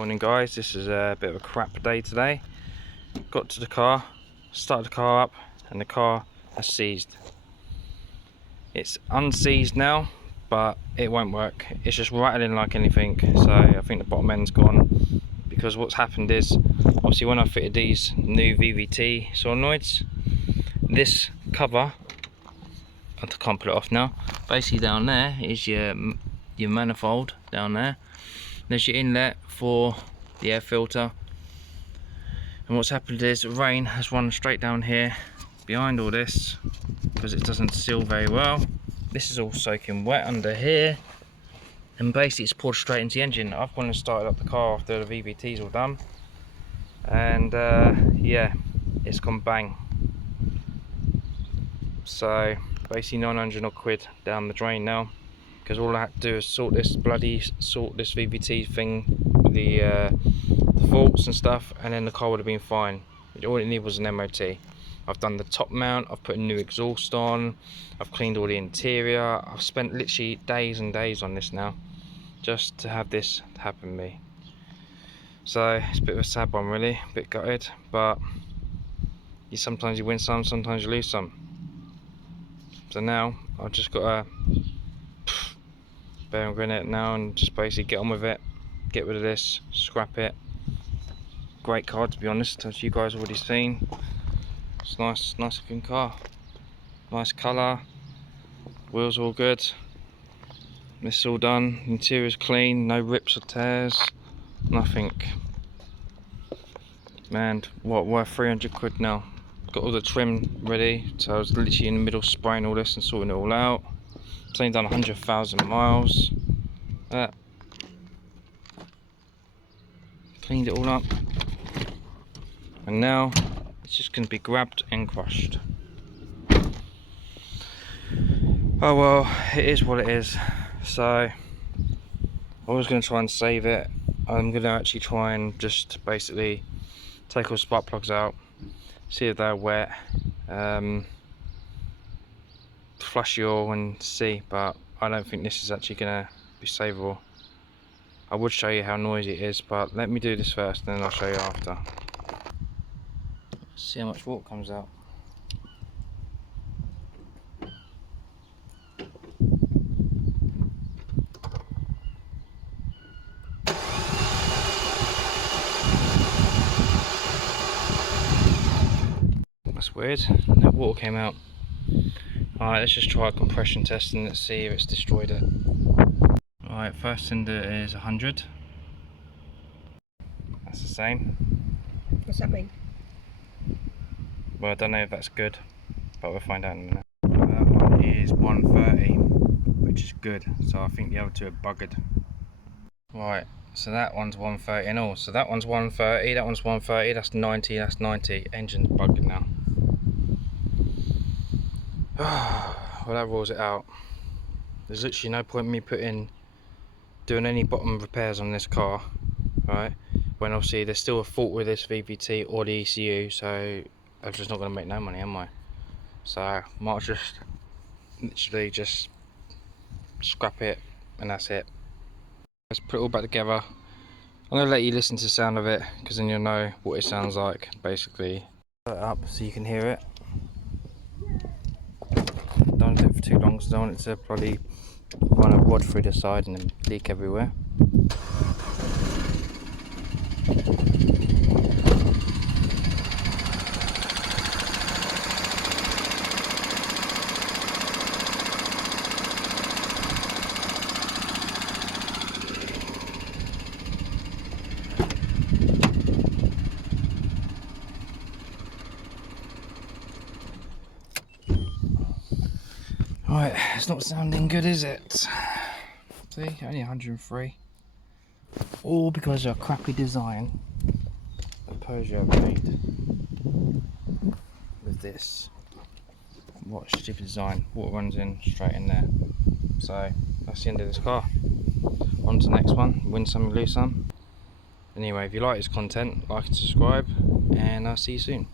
Morning guys, this is a bit of a crap day today. Got to the car, started the car up, and the car has seized. It's unseized now, but it won't work. It's just rattling like anything, so I think the bottom end's gone. Because what's happened is, obviously when I fitted these new VVT solenoids, this cover, I can't put it off now, basically down there is your manifold down there. There's your inlet for the air filter, and what's happened is rain has run straight down here behind all this because it doesn't seal very well. This is all soaking wet under here, and basically it's poured straight into the engine. I've gone and started up the car after the VVT's all done, and yeah, it's gone bang. So basically 900 odd quid down the drain now, because all I had to do is sort this VVT thing with the faults and stuff, and then the car would have been fine. All it needed was an MOT. I've done the top mount, I've put a new exhaust on, I've cleaned all the interior. I've spent literally days and days on this now just to have this happen to me. So it's a bit of a sad one really, a bit gutted, but sometimes you win some, sometimes you lose some. So now I've just got to bear and grin it now and just basically get on with it, get rid of this, scrap it. Great car, to be honest, as you guys already seen. It's nice looking car, nice colour, wheels all good, this is all done, interior's clean, no rips or tears, nothing. Man, what, worth 300 quid now. Got all the trim ready, so I was literally in the middle spraying all this and sorting it all out. It's only done 100,000 miles. Cleaned it all up, and now it's just going to be grabbed and crushed. Oh well, it is what it is. So I was going to try and save it. I'm going to actually try and just basically take all spark plugs out, see if they're wet, flush it all and see, but I don't think this is actually going to be savable. I would show you how noisy it is, but let me do this first and then I'll show you after. See how much water comes out. That's weird, no water came out. Alright, let's just try a compression test and let's see if it's destroyed it. Alright, first cylinder is 100. That's the same. What's that mean? Well, I don't know if that's good, but we'll find out in a minute. That one is 130, which is good, so I think the other two are buggered. Right, so that one's 130 in all. So that one's 130, that one's 130, that's 90, that's 90. Engine's buggered now. Well, that rules it out. There's literally no point in me doing any bottom repairs on this car, right? When obviously there's still a fault with this VVT or the ECU, so I'm just not going to make no money, am I? So I might just literally just scrap it and that's it. Let's put it all back together. I'm going to let you listen to the sound of it, because then you'll know what it sounds like. Basically, put it up so you can hear it. Don't do it for too long because I don't want it to probably run a rod through the side and then leak everywhere. Right, it's not sounding good, is it? See, only 103. All because of a crappy design that Peugeot made with this. What a stupid design. Water runs in straight in there. So that's the end of this car. On to the next one. Win some, lose some. Anyway, if you like this content, like and subscribe, and I'll see you soon.